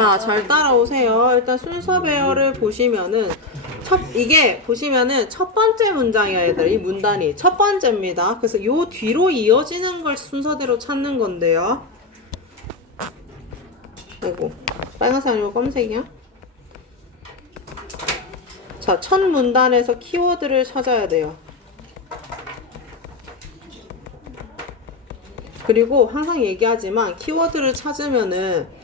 자, 잘 따라오세요. 일단 순서 배열을 보시면은 이게 보시면은 첫 번째 문장이야, 얘들. 이 문단이 첫 번째입니다. 그래서 요 뒤로 이어지는 걸 순서대로 찾는 건데요. 아이고, 빨간색 아니고 검은색이야? 자, 첫 문단에서 키워드를 찾아야 돼요. 그리고 항상 얘기하지만 키워드를 찾으면은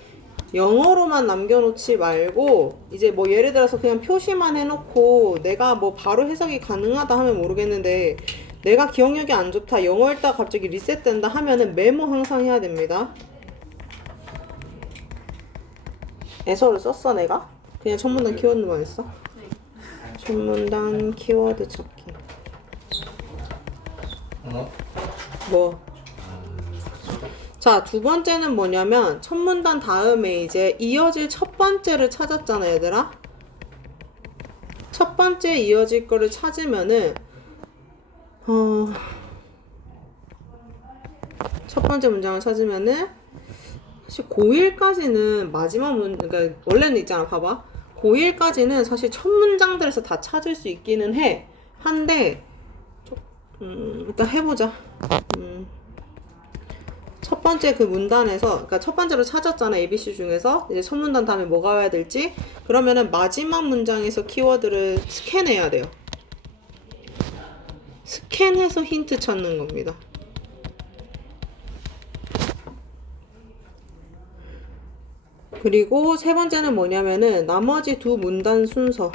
영어로만 남겨놓지 말고 이제 뭐 예를 들어서 그냥 표시만 해놓고 내가 뭐 바로 해석이 가능하다 하면 모르겠는데 내가 기억력이 안 좋다, 영어 읽다가 갑자기 리셋된다 하면은 메모 항상 해야 됩니다. 애서를 썼어 내가? 그냥 첫 문단 키워드만 했어? 첫 문단 키워드 찾기. 뭐? 자, 두 번째는 뭐냐면 첫 문단 다음에 이제 이어질 첫 번째를 찾았잖아, 얘들아. 첫 번째 이어질 거를 찾으면은 첫 번째 문장을 찾으면은 사실 고1까지는 마지막 그러니까 원래는 있잖아, 봐봐. 고1까지는 사실 첫 문장들에서 다 찾을 수 있기는 한데 일단 해보자. 첫 번째 그 문단에서, 그러니까 첫 번째로 찾았잖아, ABC 중에서. 이제 첫 문단 다음에 뭐가 와야 될지. 그러면은 마지막 문장에서 키워드를 스캔해야 돼요. 스캔해서 힌트 찾는 겁니다. 그리고 세 번째는 뭐냐면은 나머지 두 문단 순서.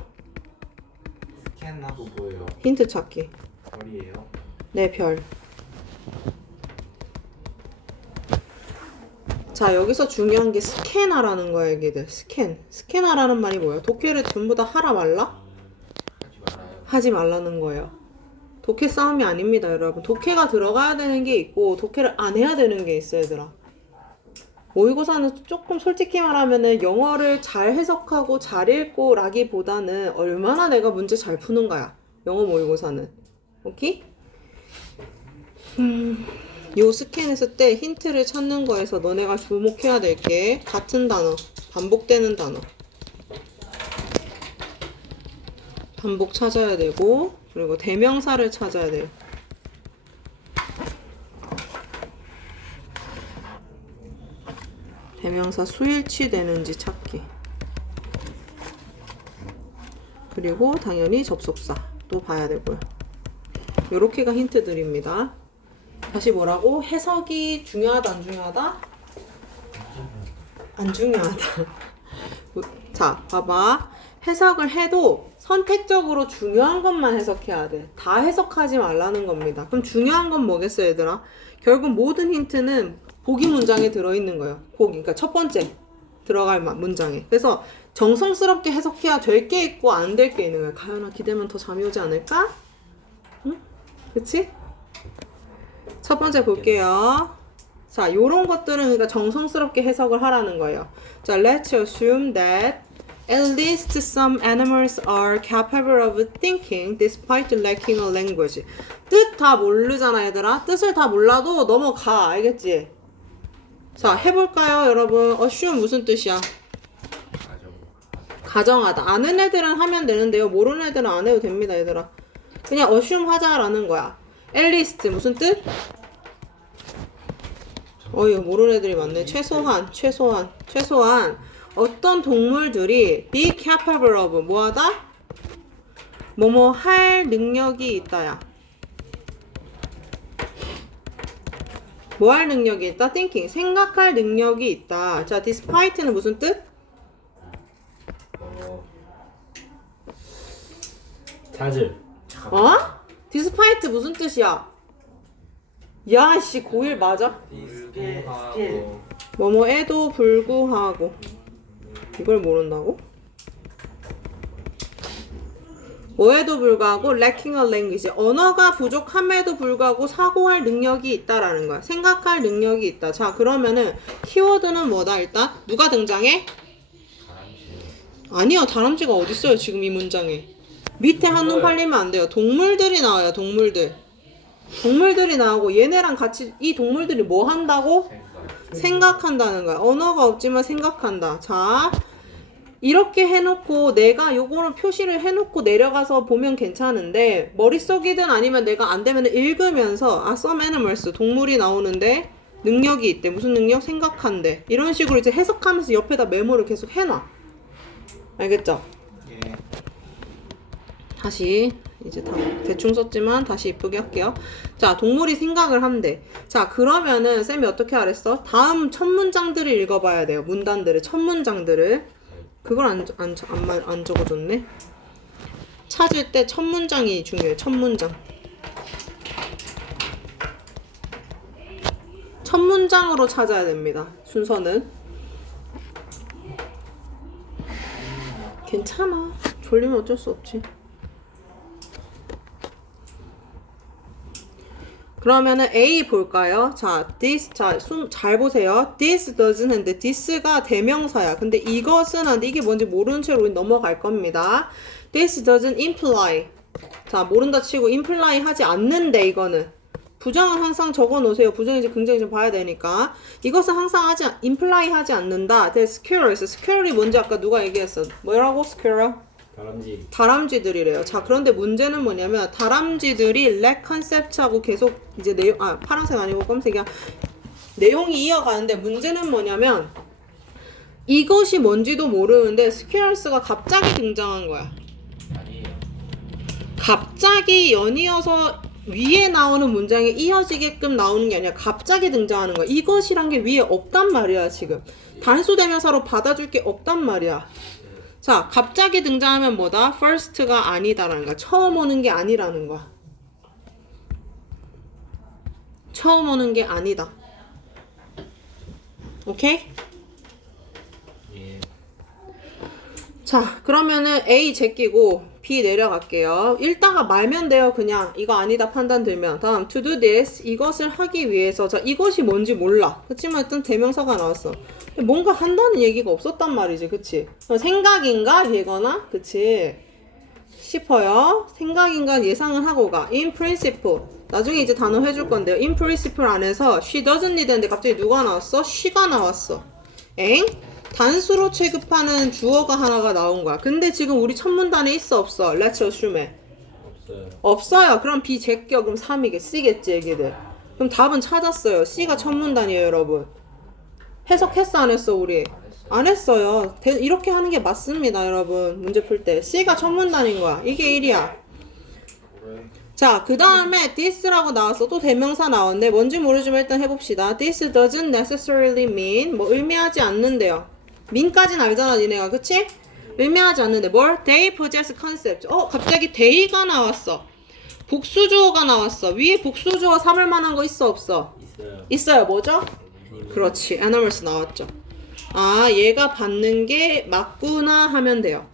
스캔하고 뭐예요? 힌트 찾기. 별이에요? 네, 별. 자, 여기서 중요한 게 스캔하라는 거야, 얘기들. 스캔하라는 말이 뭐야? 독해를 전부 다 하라 말라? 하지 말아요. 하지 말라는 거예요. 독해 싸움이 아닙니다, 여러분. 독해가 들어가야 되는 게 있고 독해를 안 해야 되는 게 있어요, 얘들아. 모의고사는 조금 솔직히 말하면은 영어를 잘 해석하고 잘 읽고 라기보다는 얼마나 내가 문제 잘 푸는가야. 영어 모의고사는. 오케이? 요 스캔했을 때 힌트를 찾는 거에서 너네가 주목해야 될 게 같은 단어, 반복되는 단어. 반복 찾아야 되고, 그리고 대명사를 찾아야 돼요. 대명사 수일치 되는지 찾기. 그리고 당연히 접속사도 봐야 되고요. 요렇게가 힌트들입니다. 다시 뭐라고? 해석이 중요하다, 안 중요하다? 안 중요하다. 자, 봐봐. 해석을 해도 선택적으로 중요한 것만 해석해야 돼. 다 해석하지 말라는 겁니다. 그럼 중요한 건 뭐겠어요, 얘들아? 결국 모든 힌트는 보기 문장에 들어있는 거예요. 보기. 그러니까 첫 번째 들어갈 문장에. 그래서 정성스럽게 해석해야 될 게 있고 안 될 게 있는 거야. 가연아, 기대면 더 잠이 오지 않을까? 응? 그치? 첫 번째 볼게요. 자, 요런 것들은 그러니까 정성스럽게 해석을 하라는 거예요. 자, let's assume that at least some animals are capable of thinking despite lacking a language. 뜻 다 모르잖아, 얘들아. 뜻을 다 몰라도 넘어가. 알겠지? 자, 해볼까요, 여러분? assume 무슨 뜻이야? 가정하다. 아는 애들은 하면 되는데요. 모르는 애들은 안 해도 됩니다, 얘들아. 그냥 assume 하자라는 거야. at least 무슨 뜻? 이거 모르는 애들이 많네. 최소한 어떤 동물들이 be capable of 뭐하다? 뭐뭐 할 능력이 있다야. 뭐 할 능력이 있다? thinking. 생각할 능력이 있다. 자, despite는 무슨 뜻? 자질. despite 무슨 뜻이야? 야, 씨, 고1 맞아? 불구하고. 뭐뭐에도 불구하고. 이걸 모른다고? 뭐에도 불구하고 lacking a language. 언어가 부족함에도 불구하고 사고할 능력이 있다라는 거야. 생각할 능력이 있다. 자, 그러면은 키워드는 뭐다, 일단? 누가 등장해? 아니요, 다람쥐가 어딨어요, 지금 이 문장에. 밑에 한눈 팔리면 안 돼요. 동물들이 나와요, 동물들이 나오고 얘네랑 같이 이 동물들이 뭐 한다고? 생각한다는 거야. 언어가 없지만 생각한다. 자, 이렇게 해놓고 내가 요거는 표시를 해놓고 내려가서 보면 괜찮은데 머릿속이든 아니면 내가 안 되면 읽으면서 some animals 동물이 나오는데 능력이 있대. 무슨 능력? 생각한대. 이런 식으로 이제 해석하면서 옆에다 메모를 계속 해놔. 알겠죠? 예. 다시 이제 다 대충 썼지만 다시 이쁘게 할게요. 자, 동물이 생각을 한대. 자, 그러면은 쌤이 어떻게 하랬어? 다음 첫 문장들을 읽어봐야 돼요. 문단들을, 첫 문장들을. 그걸 안 적어줬네. 찾을 때 첫 문장이 중요해. 첫 문장. 첫 문장으로 찾아야 됩니다. 순서는. 괜찮아. 졸리면 어쩔 수 없지. 그러면은 A 볼까요? 자, this, 자, 잘 보세요. This doesn't 했는데 this가 대명사야. 근데 이것은 하는데 이게 뭔지 모르는 채로 우린 넘어갈 겁니다. This doesn't imply. 자, 모른다 치고 imply 하지 않는데 이거는. 부정은 항상 적어 놓으세요. 부정인지 긍정인지 봐야 되니까. 이것은 항상 imply 하지 않는다. The squirrels. squirrel이 뭔지 아까 누가 얘기했어? 뭐라고? squirrel? 다람쥐. 다람쥐들이래요. 자, 그런데 문제는 뭐냐면 다람쥐들이 lack concept하고 계속 이제 내용 파란색 아니고 검색이야. 내용이 이어가는데 문제는 뭐냐면 이것이 뭔지도 모르는데 squirrels가 갑자기 등장한 거야. 아니에요. 갑자기 연이어서 위에 나오는 문장에 이어지게끔 나오는 게 아니라 갑자기 등장하는 거야. 이것이란 게 위에 없단 말이야, 지금. 단수 대명사로 받아줄 게 없단 말이야. 자, 갑자기 등장하면 뭐다? first가 아니다라는 거야. 처음 오는 게 아니라는 거야. 처음 오는 게 아니다. 오케이? 예. 자, 그러면은 A 제끼고 B 내려갈게요. 읽다가 말면 돼요. 그냥 이거 아니다 판단 들면. 다음 to do this, 이것을 하기 위해서. 자, 이것이 뭔지 몰라. 그치만 일단 대명사가 나왔어. 뭔가 한다는 얘기가 없었단 말이지. 그치? 생각인가? 얘거나? 그치? 싶어요. 생각인가 예상을 하고 가. in principle. 나중에 이제 단어 해줄 건데요. in principle 안에서 she doesn't need 했는데 갑자기 누가 나왔어? she가 나왔어. 엥? 단수로 취급하는 주어가 하나가 나온 거야. 근데 지금 우리 첫 문단에 있어 없어? Let's assume. 없어요. 없어요. 그럼 B 제껴. 그럼 3이겠 C겠지 얘기들. 그럼 답은 찾았어요. C가 첫 문단이에요 여러분. 해석했어 안 했어 우리? 안 했어요. 이렇게 하는 게 맞습니다 여러분. 문제 풀 때 C가 첫 문단인 거야. 이게 1이야. 그래. 자, 그 다음에 this라고 나왔어. 또 대명사 나왔는데 뭔지 모르지만 일단 해봅시다. This doesn't necessarily mean 뭐 의미하지 않는데요. mean까진 알잖아 니네가. 그치? 의미하지 않는데 뭘? They possess concept. 갑자기 they가 나왔어. 복수주어가 나왔어. 위에 복수주어 삼을 만한 거 있어 없어? 있어요. 있어요. 뭐죠? 그렇지. animals 나왔죠. 아, 얘가 받는 게 맞구나 하면 돼요.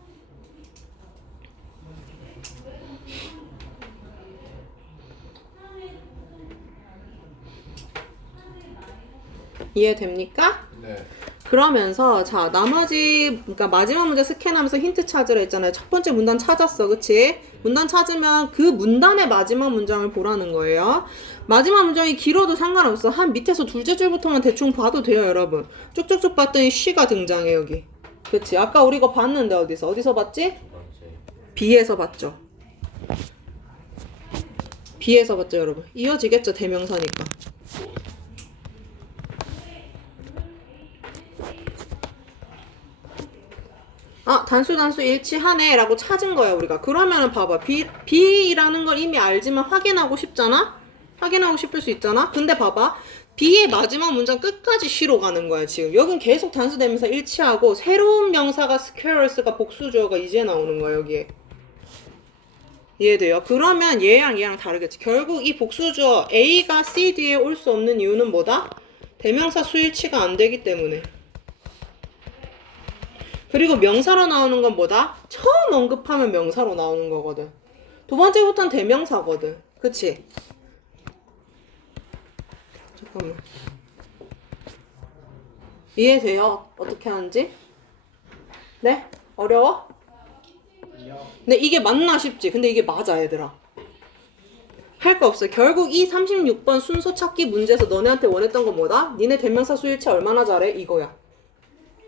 이해됩니까? 네. 그러면서 자 나머지 그러니까 마지막 문제 스캔하면서 힌트 찾으라 했잖아요. 첫 번째 문단 찾았어. 그치? 문단 찾으면 그 문단의 마지막 문장을 보라는 거예요. 마지막 문장이 길어도 상관없어. 한 밑에서 둘째 줄부터만 대충 봐도 돼요 여러분. 쭉쭉쭉 봤더니 she가 등장해 여기. 그치? 아까 우리 이거 봤는데 어디서 봤지? 두 번째. B에서 봤죠. B에서 봤죠 여러분. 이어지겠죠 대명사니까. 아, 단수 일치하네 라고 찾은 거야 우리가. 그러면은 봐봐. B라는 걸 이미 알지만 확인하고 싶잖아? 확인하고 싶을 수 있잖아? 근데 봐봐. B의 마지막 문장 끝까지 C로 가는 거야 지금. 여긴 계속 단수 대명사 일치하고 새로운 명사가 squirrels가 복수주어가 이제 나오는 거야 여기에. 이해돼요? 그러면 얘랑 다르겠지. 결국 이 복수주어 A가 C 뒤에 올 수 없는 이유는 뭐다? 대명사 수일치가 안 되기 때문에. 그리고 명사로 나오는 건 뭐다? 처음 언급하면 명사로 나오는 거거든. 두 번째부터는 대명사거든. 그치? 잠깐만. 이해돼요? 어떻게 하는지? 네? 어려워? 근데 이게 맞나 싶지? 근데 이게 맞아 얘들아. 할 거 없어요. 결국 이 36번 순서 찾기 문제에서 너네한테 원했던 건 뭐다? 니네 대명사 수일치 얼마나 잘해? 이거야.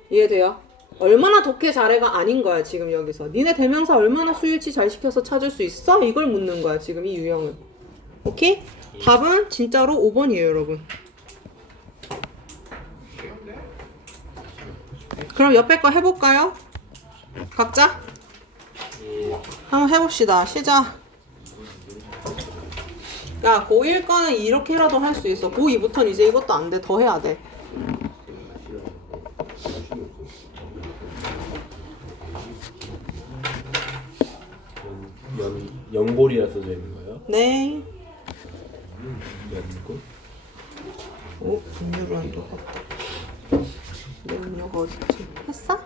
이해돼요? 얼마나 독해 잘해가 아닌 거야 지금 여기서. 니네 대명사 얼마나 수일치 잘 시켜서 찾을 수 있어? 이걸 묻는 거야 지금 이 유형은. 오케이? 답은 진짜로 5번이에요 여러분. 그럼 옆에 거 해볼까요? 각자? 예. 한번 해봅시다. 시작. 야, 고1 거는 이렇게라도 할 수 있어. 고2부터는 이제 이것도 안 돼. 더 해야 돼. 연골이라 써져 있는 거예요? 네. 연골? 오, 음료를 안 적었다. 내 음료가 어딨지? 했어?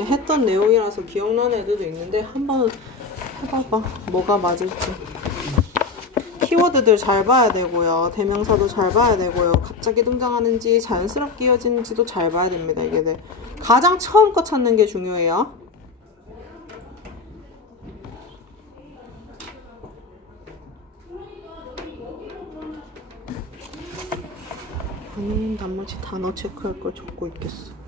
했던 내용이라서 기억나는 애들도 있는데 한번 해봐봐. 뭐가 맞을지. 키워드들 잘 봐야 되고요. 대명사도 잘 봐야 되고요. 갑자기 등장하는지 자연스럽게 이어지는지도 잘 봐야 됩니다. 이게 네. 가장 처음 거 찾는 게 중요해요. 아니, 나머지 단어 체크할 걸 적고 있겠어.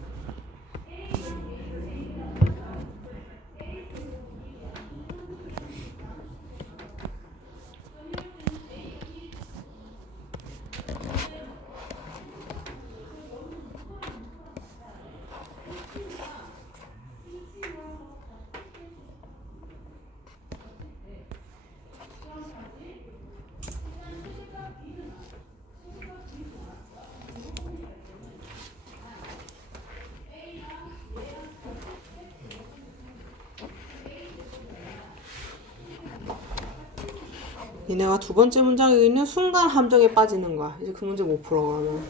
니네가 두 번째 문장에 있는 순간 함정에 빠지는 거야. 이제 그 문제 못 풀어 그러면.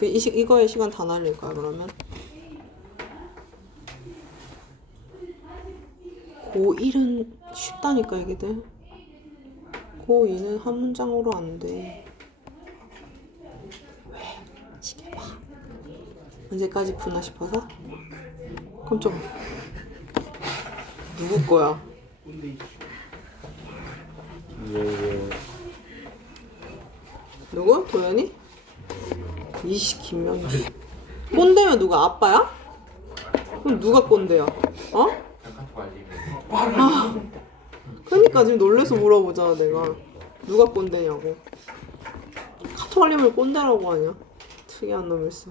이거에 시간 다 날릴 거야 그러면. 고1은 쉽다니까 이게 돼. 고2는 한 문장으로 안 돼. 왜? 시계 봐. 언제까지 푸나 싶어서? 그럼 좀 누구 거야? 누구? 도현이? 이씨 김명희. 꼰대면 누가 아빠야? 그럼 누가 꼰대야? 어? 아, 그러니까 지금 놀래서 물어보잖아 내가. 누가 꼰대냐고. 카톡 알림을 꼰대라고 하냐? 특이한 놈일세.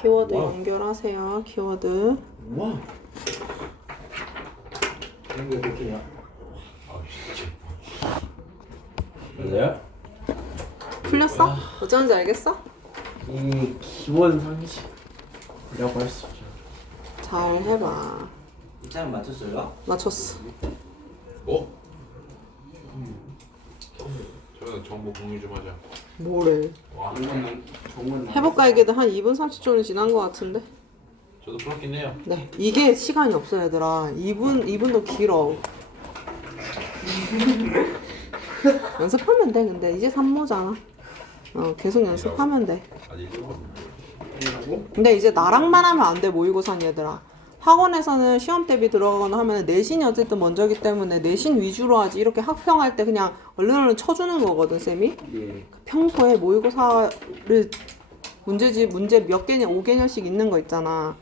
키워드 연결하세요. 키워드. 와. 이런 게 느끼냐? 맞아요? 풀렸어? 어쩌는지 알겠어? 이 기본 상식이라고 할 수 있죠. 잘 해봐. 이차는 맞췄어요? 맞췄어. 어? 저는 정보 공유 좀 하자. 뭐래? 와, 해볼까 얘기도 한 2분 30초는 지난 것 같은데. 저도 풀었긴 해요. 네, 이게 시간이 없어 얘들아. 2분도 길어. 연습하면 돼. 근데 이제 3모잖아. 계속 연습하면 돼. 아직 근데 이제 나랑만 하면 안 돼. 모의고사는 얘들아. 학원에서는 시험 대비 들어가거나 하면 내신이 어쨌든 먼저기 때문에 내신 위주로 하지. 이렇게 학평할 때 그냥 얼른 쳐주는 거거든 쌤이. 예. 평소에 모의고사를 문제 몇 개년 5개년씩 있는 거 있잖아.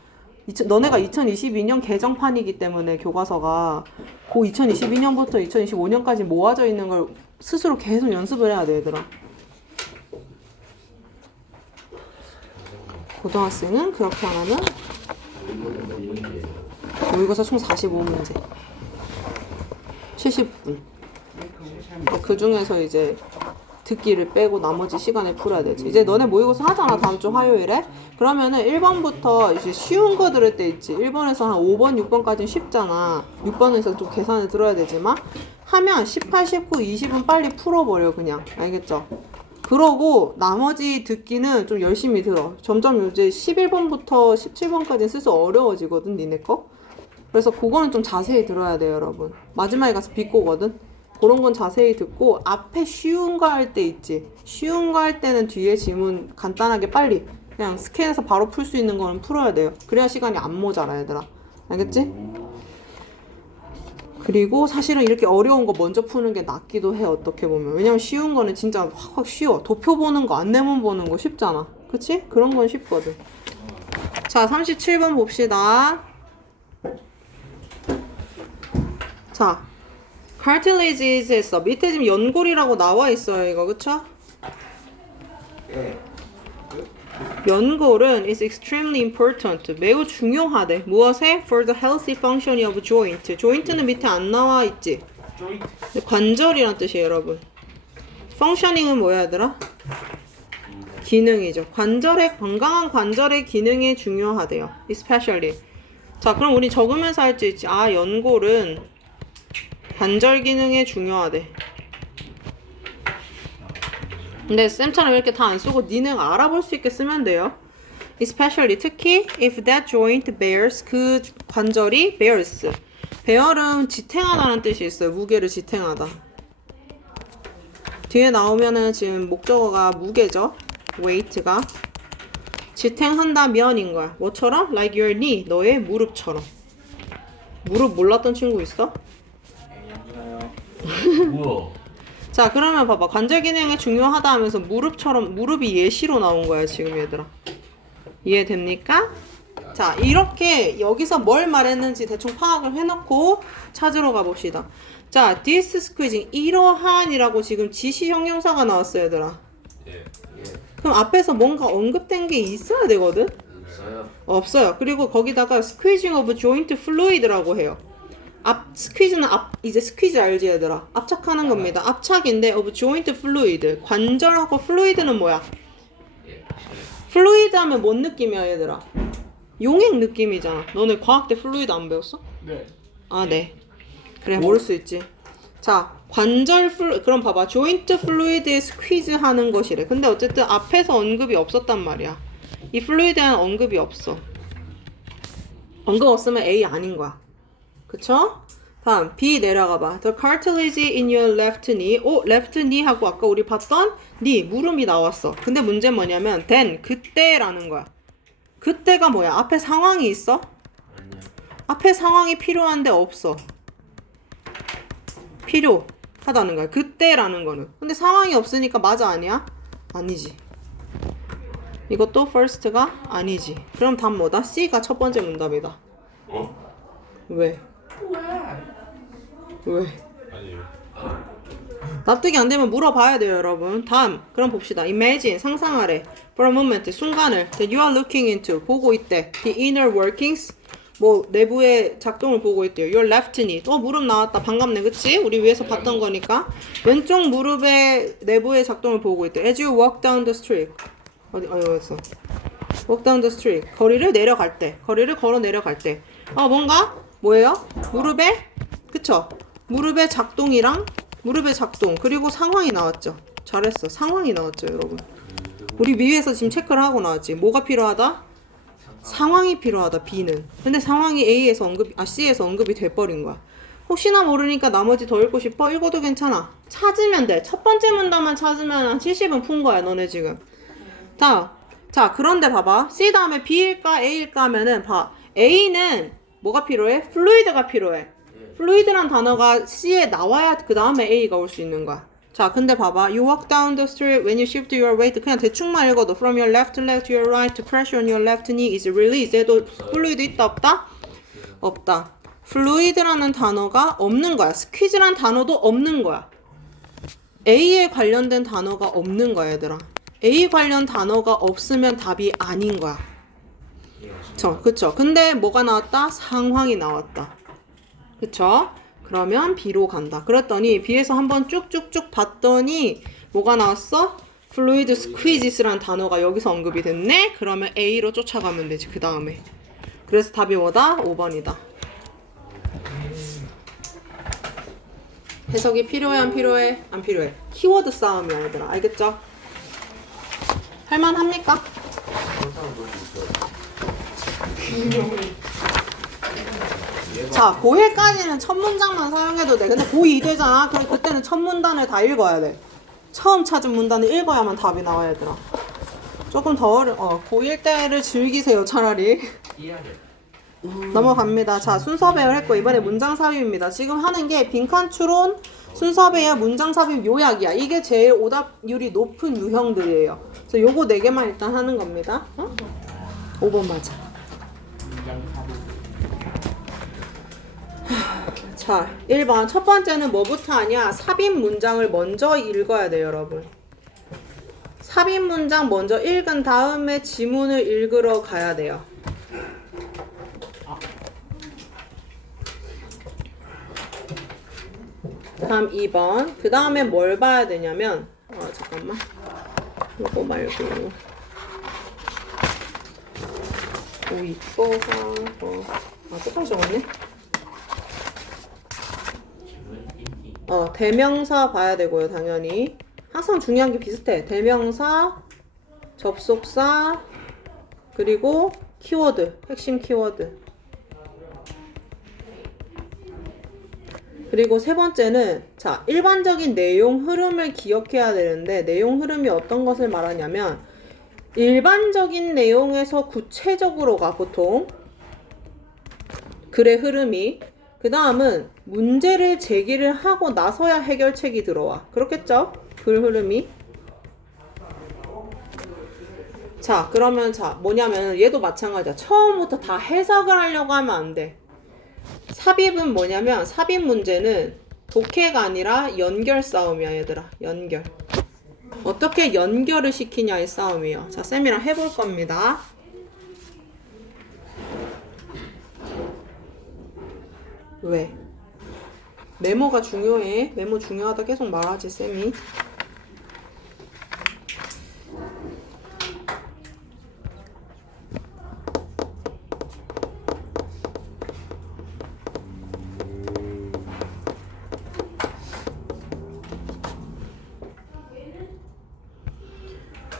너네가 2022년 개정판이기 때문에 교과서가 그 2022년부터 2025년까지 모아져 있는 걸 스스로 계속 연습을 해야 돼 얘들아. 고등학생은 그렇게 안 하면 모의고사 총 45문제 70분. 그 중에서 이제 듣기를 빼고 나머지 시간에 풀어야 되지. 이제 너네 모의고사 하잖아 다음 주 화요일에. 그러면은 1번부터 이제 쉬운 거 들을 때 있지. 1번에서 한 5번, 6번까지는 쉽잖아. 6번에서 좀 계산을 들어야 되지만 하면 18, 19, 20은 빨리 풀어버려 그냥. 알겠죠? 그러고 나머지 듣기는 좀 열심히 들어. 점점 이제 11번부터 17번까지는 슬슬 어려워지거든 니네 거. 그래서 그거는 좀 자세히 들어야 돼요, 여러분. 마지막에 가서 비꼬거든. 그런 건 자세히 듣고 앞에 쉬운 거 할 때 있지. 쉬운 거 할 때는 뒤에 지문 간단하게 빨리 그냥 스캔해서 바로 풀 수 있는 거는 풀어야 돼요. 그래야 시간이 안 모자라, 얘들아. 알겠지? 그리고 사실은 이렇게 어려운 거 먼저 푸는 게 낫기도 해, 어떻게 보면. 왜냐면 쉬운 거는 진짜 확 쉬워. 도표 보는 거, 안내문 보는 거 쉽잖아. 그치? 그런 건 쉽거든. 자, 37번 봅시다. 자, cartilages 했어. 밑에 지금 연골이라고 나와 있어요, 이거. 그쵸? 예. 연골은 is extremely important. 매우 중요하대. 무엇에? For the healthy functioning of joint. joint는 밑에 안 나와 있지? 조인트. 근데 관절이란 뜻이에요, 여러분. functioning은 뭐야, 얘들아? 기능이죠. 건강한 관절의 기능에 중요하대요. especially. 자, 그럼 우리 적으면서 할 수 있지. 아, 연골은 관절 기능에 중요하대. 근데 쌤처럼 이렇게 다 안 쓰고 니는 알아볼 수 있게 쓰면 돼요. especially, 특히 if that joint bears, 그 관절이 bears. bear은 지탱하다는 뜻이 있어요. 무게를 지탱하다. 뒤에 나오면은 지금 목적어가 무게죠. weight가. 지탱한다면인 거야. 뭐처럼? like your knee, 너의 무릎처럼. 무릎 몰랐던 친구 있어? 뭐야? 자, 그러면 봐봐. 관절 기능이 중요하다 하면서 무릎이 예시로 나온 거야, 지금 얘들아. 이해됩니까? 자, 이렇게 여기서 뭘 말했는지 대충 파악을 해놓고 찾으러 가봅시다. 자, this squeezing, 이러한이라고 지금 지시 형용사가 나왔어요, 얘들아. 예. 그럼 앞에서 뭔가 언급된 게 있어야 되거든? 없어요. 없어요. 그리고 거기다가 squeezing of joint fluid라고 해요. 스퀴즈는 이제 스퀴즈 알지, 얘들아? 압착하는 겁니다. 압착인데 of joint fluid. 관절하고 fluid는 뭐야? fluid 하면 뭔 느낌이야, 얘들아? 용액 느낌이잖아. 너네 과학 때 fluid 안 배웠어? 네. 아, 네. 그래, 모를 수 있지. 자, 그럼 봐봐. joint fluid에 squeeze 하는 것이래. 근데 어쨌든 앞에서 언급이 없었단 말이야. 이 fluid에는 언급이 없어. 언급 없으면 A 아닌 거야. 그쵸? 다음 B 내려가봐. The cartilage in your left knee. left knee 하고 아까 우리 봤던 knee, 무릎이 나왔어. 근데 문제는 뭐냐면 then, 그때라는 거야. 그때가 뭐야? 앞에 상황이 있어? 아니야. 앞에 상황이 필요한데 없어. 필요하다는 거야. 그때라는 거는. 근데 상황이 없으니까 맞아, 아니야? 아니지. 이것도 first가 아니지. 그럼 답 뭐다? C가 첫 번째 문답이다. 왜? 왜? 아니에요. 납득이 안 되면 물어봐야 돼요, 여러분. 다음, 그럼 봅시다. Imagine, 상상하래. For a moment, 순간을 that you are looking into, 보고 있대. The inner workings, 뭐 내부의 작동을 보고 있대요. Your left knee, 무릎 나왔다. 반갑네, 그치? 우리 위에서 봤던 거니까. 왼쪽 무릎의 내부의 작동을 보고 있대. As you walk down the street, 어디였어? Walk down the street, 거리를 걸어 내려갈 때. 뭔가 뭐예요? 그쵸? 무릎의 작동이랑 무릎의 작동, 그리고 상황이 나왔죠. 잘했어. 상황이 나왔죠, 여러분. 우리 위에서 지금 체크를 하고 나왔지. 뭐가 필요하다? 상황이 필요하다, B는. 근데 상황이 C에서 언급이 돼버린 거야. 혹시나 모르니까 나머지 더 읽고 싶어? 읽어도 괜찮아. 찾으면 돼. 첫 번째 문단만 찾으면 한 70은 푼 거야, 너네 지금. 자, 그런데 봐봐. C 다음에 B일까 A일까 하면은 A는 뭐가 필요해? 플루이드가 필요해. 플루이드란 단어가 C에 나와야 그 다음에 A가 올 수 있는 거야. 자, 근데 봐봐. You walk down the street when you shift your weight. 그냥 대충만 읽어도 From your left leg to your right, pressure on your left knee is released. 얘도 플루이드 있다, 없다? 없다. 플루이드라는 단어가 없는 거야. 스퀴즈란 단어도 없는 거야. A에 관련된 단어가 없는 거야, 얘들아. A 관련 단어가 없으면 답이 아닌 거야. 그쵸? 근데 뭐가 나왔다? 상황이 나왔다. 그쵸? 그러면 B로 간다. 그랬더니 B에서 한번 쭉쭉쭉 봤더니 뭐가 나왔어? fluid squeezes란 단어가 여기서 언급이 됐네? 그러면 A로 쫓아가면 되지, 그 다음에. 그래서 답이 뭐다? 5번이다. 해석이 필요해, 안 필요해? 안 필요해. 키워드 싸움이야, 얘들아. 알겠죠? 할만합니까? 자, 고1까지는 첫 문장만 사용해도 돼. 근데 고2 되잖아. 그럼 그때는 첫 문단을 다 읽어야 돼. 처음 찾은 문단을 읽어야만 답이 나와, 얘들아. 조금 더 고1 때를 즐기세요, 차라리. 넘어갑니다. 자, 순서 배열 했고, 이번에 문장 삽입입니다. 지금 하는 게 빈칸 추론, 순서 배열, 문장 삽입 요약이야. 이게 제일 오답률이 높은 유형들이에요. 그래서 요거 4개만 일단 하는 겁니다. 5번 맞아. 자, 1번. 첫 번째는 뭐부터 하냐? 삽입 문장을 먼저 읽어야 돼요, 여러분. 삽입 문장 먼저 읽은 다음에 지문을 읽으러 가야 돼요. 다음 2번. 그 다음에 뭘 봐야 되냐면, 잠깐만. 요거 말고. 똑같이 적었네. 대명사 봐야 되고요, 당연히. 항상 중요한 게 비슷해. 대명사, 접속사, 그리고 키워드, 핵심 키워드. 그리고 세 번째는, 자, 일반적인 내용 흐름을 기억해야 되는데, 내용 흐름이 어떤 것을 말하냐면, 일반적인 내용에서 구체적으로 가, 보통. 글의 흐름이. 그 다음은 문제를 제기를 하고 나서야 해결책이 들어와. 그렇겠죠? 글 흐름이. 자, 그러면 뭐냐면 얘도 마찬가지야. 처음부터 다 해석을 하려고 하면 안 돼. 삽입은 뭐냐면 삽입 문제는 독해가 아니라 연결 싸움이야, 얘들아. 연결. 어떻게 연결을 시키냐의 싸움이에요. 자, 쌤이랑 해볼 겁니다. 왜? 메모가 중요해. 메모 중요하다 계속 말하지, 쌤이.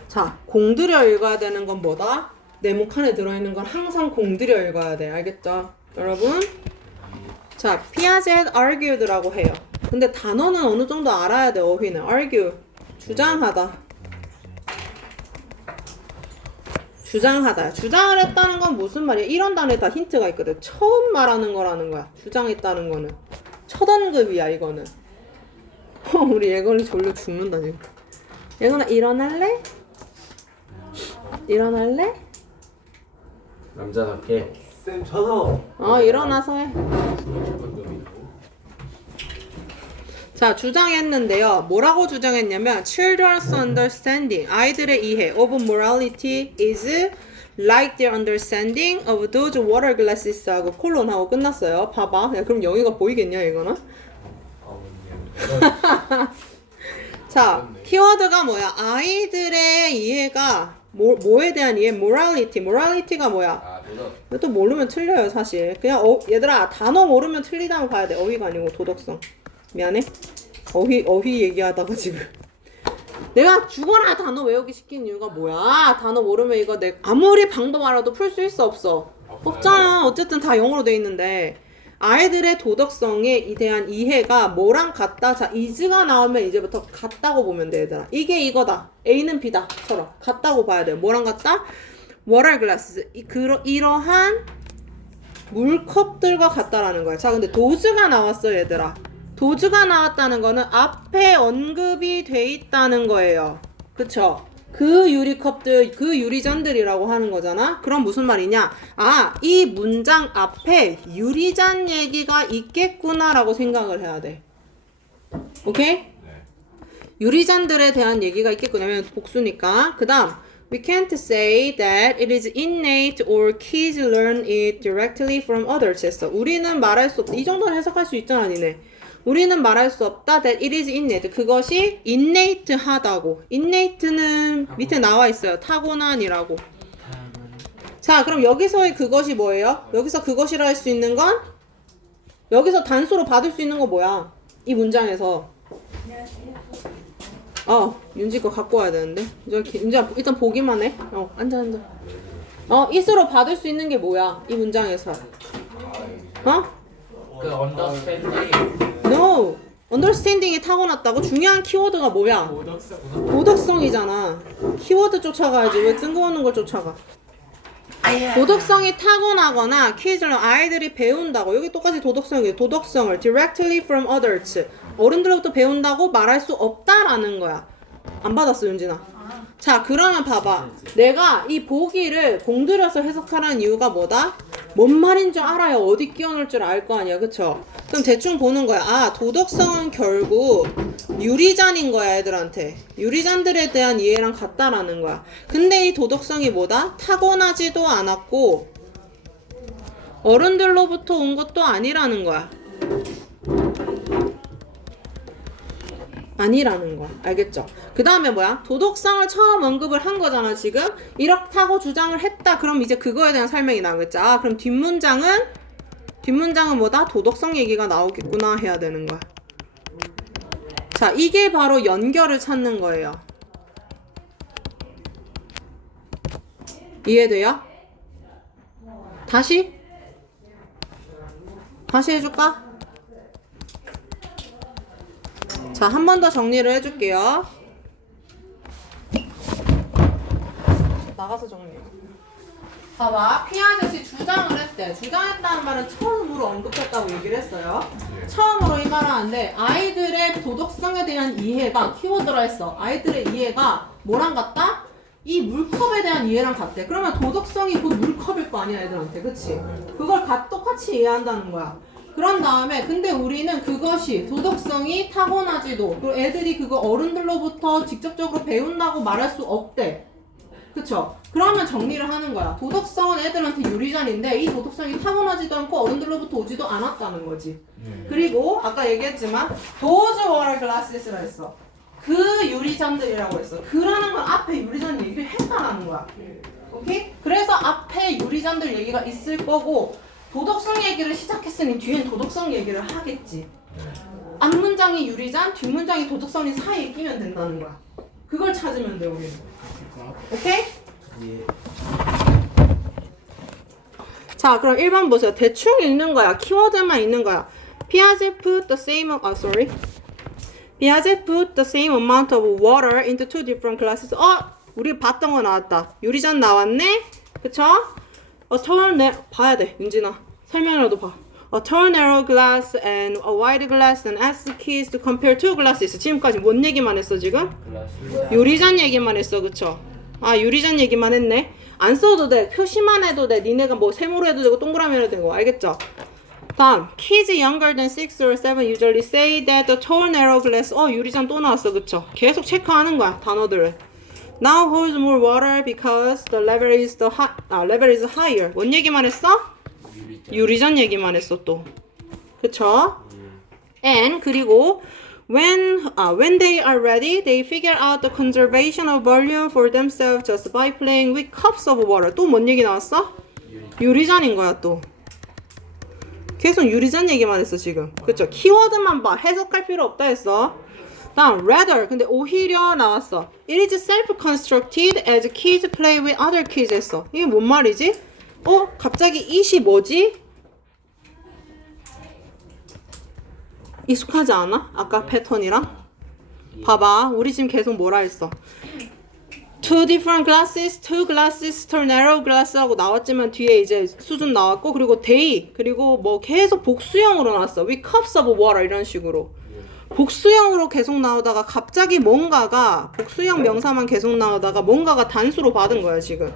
자, 공들여 읽어야 되는 건 뭐다? 네모 칸에 들어있는 건 항상 공들여 읽어야 돼. 알겠죠? 여러분? 자, Piaget argued라고 해요. 근데 단어는 어느 정도 알아야 돼, 어휘는. argue, 주장하다. 주장하다. 주장을 했다는 건 무슨 말이야? 이런 단어에 다 힌트가 있거든. 처음 말하는 거라는 거야. 주장했다는 거는. 첫 언급이야, 이거는. 우리 예건이 졸려 죽는다, 지금. 예건아, 일어날래? 일어날래? 남자답게. 쌤 저도. 일어나서 해. 자, 주장했는데요. 뭐라고 주장했냐면 children's understanding, 아이들의 이해 of morality is like their understanding of those water glasses 하고 콜론하고 끝났어요. 봐봐. 야, 그럼 영희가 보이겠냐, 이거는? 자, 키워드가 뭐야? 아이들의 이해가 뭐에 대한 이해? morality. morality가 뭐야? 또 모르면 틀려요, 사실. 그냥 얘들아, 단어 모르면 틀리다고 봐야 돼. 어휘가 아니고 도덕성. 미안해. 어휘 얘기하다가 지금. 내가 죽어라 단어 외우기 시킨 이유가 뭐야? 단어 모르면 이거 아무리 방법 알아도 풀 수 있어, 없어? 없잖아. 어쨌든 다 영어로 돼 있는데. 아이들의 도덕성에 대한 이해가 뭐랑 같다? 자, is가 나오면 이제부터 같다고 보면 돼, 얘들아. 이게 이거다. A는 B다. 처럼. 같다고 봐야 돼요. 뭐랑 같다? water glasses. 이러한 물컵들과 같다라는 거야. 자, 근데 does가 나왔어, 얘들아. does가 나왔다는 거는 앞에 언급이 돼 있다는 거예요. 그쵸? 그 유리컵들, 그 유리잔들이라고 하는 거잖아? 그럼 무슨 말이냐? 이 문장 앞에 유리잔 얘기가 있겠구나라고 생각을 해야 돼. 오케이? 네. 유리잔들에 대한 얘기가 있겠구나. 왜냐면 복수니까. 그 다음, we can't say that it is innate or kids learn it directly from others 했어. 우리는 말할 수 없다. 이 정도는 해석할 수 있잖아, 니네. 우리는 말할 수 없다. That it is innate. 그것이 innate 하다고. innate는 밑에 나와 있어요. 타고난이라고. 자, 그럼 여기서의 그것이 뭐예요? 여기서 그것이라 할 수 있는 건? 여기서 단수로 받을 수 있는 건 뭐야? 이 문장에서. 윤지 거 갖고 와야 되는데. 윤지야, 일단 보기만 해. 앉아. it으로 받을 수 있는 게 뭐야? 이 문장에서. 그 언더스탠딩 No. understanding이 타고났다고? 중요한 키워드가 뭐야? 도덕성이잖아. 키워드 쫓아가야지. 왜 뜬금없는 걸 쫓아가? 도덕성이 타고나거나 퀴즈를 아이들이 배운다고. 여기 똑같이 도덕성이에요. 도덕성을 directly from others. 어른들로부터 배운다고 말할 수 없다라는 거야. 안 받았어, 윤진아. 자, 그러면 봐봐. 내가 이 보기를 공들여서 해석하라는 이유가 뭐다? 뭔 말인 줄 알아야 어디 끼워넣을 줄 알 거 아니야, 그쵸? 그럼 대충 보는 거야. 아, 도덕성은 결국 유리잔인 거야, 애들한테. 유리잔들에 대한 이해랑 같다라는 거야. 근데 이 도덕성이 뭐다? 타고나지도 않았고 어른들로부터 온 것도 아니라는 거야. 아니라는 거야. 알겠죠? 그 다음에 뭐야? 도덕성을 처음 언급을 한 거잖아, 지금. 이렇다고 주장을 했다. 그럼 이제 그거에 대한 설명이 나오겠지. 아, 그럼 뒷문장은 뭐다? 도덕성 얘기가 나오겠구나 해야 되는 거야. 자, 이게 바로 연결을 찾는 거예요. 이해돼요? 다시 해줄까? 자, 한 번 더 정리를 해줄게요. 나가서 정리해. 봐봐, 피아젯이 주장을 했대. 주장했다는 말은 처음으로 언급했다고 얘기를 했어요. 처음으로 이 말을 하는데 아이들의 도덕성에 대한 이해가 키워드라 했어. 아이들의 이해가 뭐랑 같다? 이 물컵에 대한 이해랑 같대. 그러면 도덕성이 곧 물컵일 거 아니야, 애들한테. 그치? 그걸 똑같이 이해한다는 거야. 그런 다음에 근데 우리는 그것이 도덕성이 타고나지도 그리고 애들이 그거 어른들로부터 직접적으로 배운다고 말할 수 없대. 그쵸? 그러면 정리를 하는 거야. 도덕성은 애들한테 유리잔인데 이 도덕성이 타고나지도 않고 어른들로부터 오지도 않았다는 거지. 그리고 아까 얘기했지만 those water glasses라 했어. 그 유리잔들이라고 했어. 그라는 건 앞에 유리잔 얘기를 했다라는 거야. 오케이? 그래서 앞에 유리잔들 얘기가 있을 거고 도덕성 얘기를 시작했으니 뒤엔 도덕성 얘기를 하겠지. 앞문장이 유리잔, 뒷문장이 도덕성이 사이에 끼면 된다는 거야. 그걸 찾으면 돼, 우리는. 오케이? 예. 자, 그럼 1번 보세요. 대충 읽는 거야. 키워드만 읽는 거야. Piaget put the same, Piaget put the same amount of water into two different glasses. 우리 봤던 거 나왔다. 유리잔 나왔네? 그쵸? 봐야 돼, 윤진아. 설명이라도 봐. A tall narrow glass and a wide glass and ask the kids to compare two glasses. 지금까지 뭔 얘기만 했어, 지금? 글라스 유리잔 얘기만 했어, 그쵸? 아, 유리잔 얘기만 했네. 안 써도 돼. 표시만 해도 돼. 니네가 뭐 세모로 해도 되고 동그라미 해도 되고. 알겠죠? 다음, kids younger than 6 or 7 usually say that the tall narrow glass. 유리잔 또 나왔어, 그쵸? 계속 체크하는 거야, 단어들을. Now holds more water because the level is higher. 뭔 얘기만 했어? 유리잔 얘기만 했어, 또. 그쵸? And 그리고 when they are ready, they figure out the conservation of volume for themselves just by playing with cups of water. 또 뭔 얘기 나왔어? 유리잔인 거야, 또. 계속 유리잔 얘기만 했어, 지금. 그쵸? 키워드만 봐. 해석할 필요 없다 했어. 다음, rather. 근데 오히려 나왔어. It is self-constructed as kids play with other kids 했어. 이게 뭔 말이지? 갑자기 it이 뭐지? 익숙하지 않아? 아까 패턴이랑? 봐봐. 우리 지금 계속 뭐라 했어? Two different glasses, two glasses, tall narrow glass 하고 나왔지만 뒤에 이제 수준 나왔고 그리고 they 그리고 뭐 계속 복수형으로 나왔어. With cups of water 이런 식으로. 복수형으로 계속 나오다가 갑자기 뭔가가 복수형 명사만 계속 나오다가 뭔가가 단수로 받은 거야, 지금.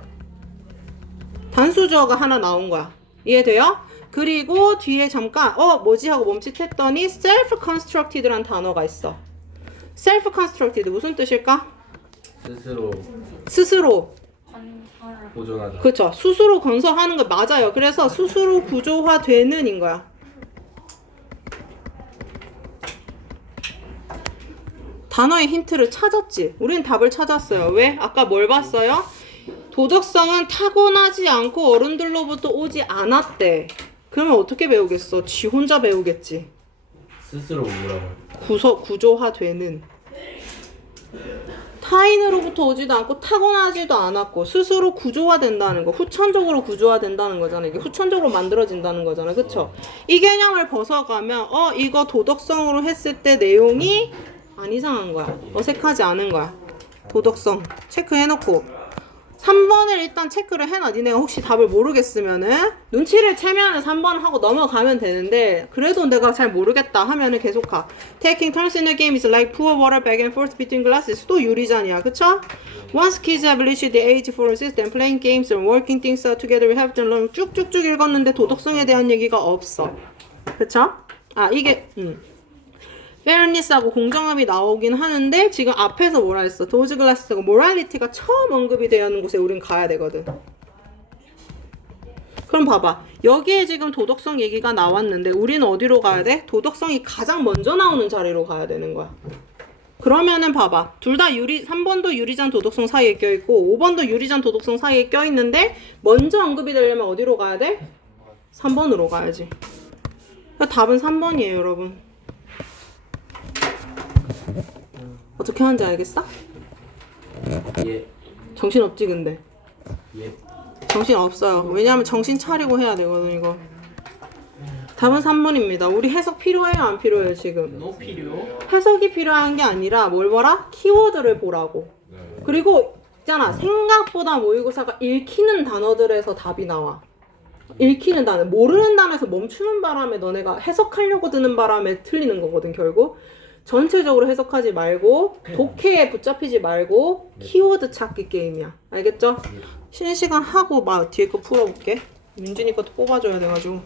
단수저가 하나 나온 거야. 이해돼요? 그리고 뒤에 잠깐 뭐지 하고 멈칫했더니 self-constructed라는 단어가 있어. self-constructed 무슨 뜻일까? 스스로 보존하다. 그쵸. 스스로 건설하는 거 맞아요. 그래서 스스로 구조화되는 인 거야. 단어의 힌트를 찾았지. 우린 답을 찾았어요. 왜? 아까 뭘 봤어요? 도덕성은 타고나지 않고 어른들로부터 오지 않았대. 그러면 어떻게 배우겠어? 지 혼자 배우겠지. 스스로 뭐라고? 구조화되는. 하인으로부터 오지도 않고 타고나지도 않았고 스스로 구조화된다는 거, 후천적으로 구조화된다는 거잖아. 이게 후천적으로 만들어진다는 거잖아. 그쵸? 이 개념을 벗어가면 이거 도덕성으로 했을 때 내용이 안 이상한 거야. 어색하지 않은 거야. 도덕성 체크해놓고 3번을 일단 체크를 해놔. 니네가 혹시 답을 모르겠으면은 눈치를 채면은 3번 하고 넘어가면 되는데 그래도 내가 잘 모르겠다 하면은 계속 가. Taking turns in the game is like pour water back and forth between glasses. 또 유리잔이야. 그쵸? Once kids have reached the age for system, playing games and working things out together, we have to learn. 쭉쭉쭉 읽었는데 도덕성에 대한 얘기가 없어. 그쵸? 이게 페어니스하고 공정함이 나오긴 하는데 지금 앞에서 뭐라 했어? 도즈 글라스하고 모랄리티가 처음 언급이 되는 곳에 우린 가야 되거든. 그럼 봐봐. 여기에 지금 도덕성 얘기가 나왔는데 우리는 어디로 가야 돼? 도덕성이 가장 먼저 나오는 자리로 가야 되는 거야. 그러면은 봐봐. 둘 다 3번도 유리잔 도덕성 사이에 껴있고 5번도 유리잔 도덕성 사이에 껴있는데 먼저 언급이 되려면 어디로 가야 돼? 3번으로 가야지. 그러니까 답은 3번이에요, 여러분. 어떻게 하는지 알겠어? 예. 정신 없지 근데? 예. 정신 없어요. 왜냐하면 정신 차리고 해야 되거든 이거. 답은 3번입니다. 우리 해석 필요해요 안 필요해요 지금? 노 필요. 해석이 필요한 게 아니라 뭘 보라? 키워드를 보라고. 네. 그리고 있잖아 생각보다 모의고사가 읽히는 단어들에서 답이 나와. 읽히는 단어. 모르는 단어에서 멈추는 바람에 너네가 해석하려고 드는 바람에 틀리는 거거든 결국. 전체적으로 해석하지 말고 독해에 붙잡히지 말고 키워드 찾기 게임이야. 알겠죠? 쉬는 시간 하고 막 뒤에 거 풀어볼게. 민준이 것도 뽑아줘야 돼가지고.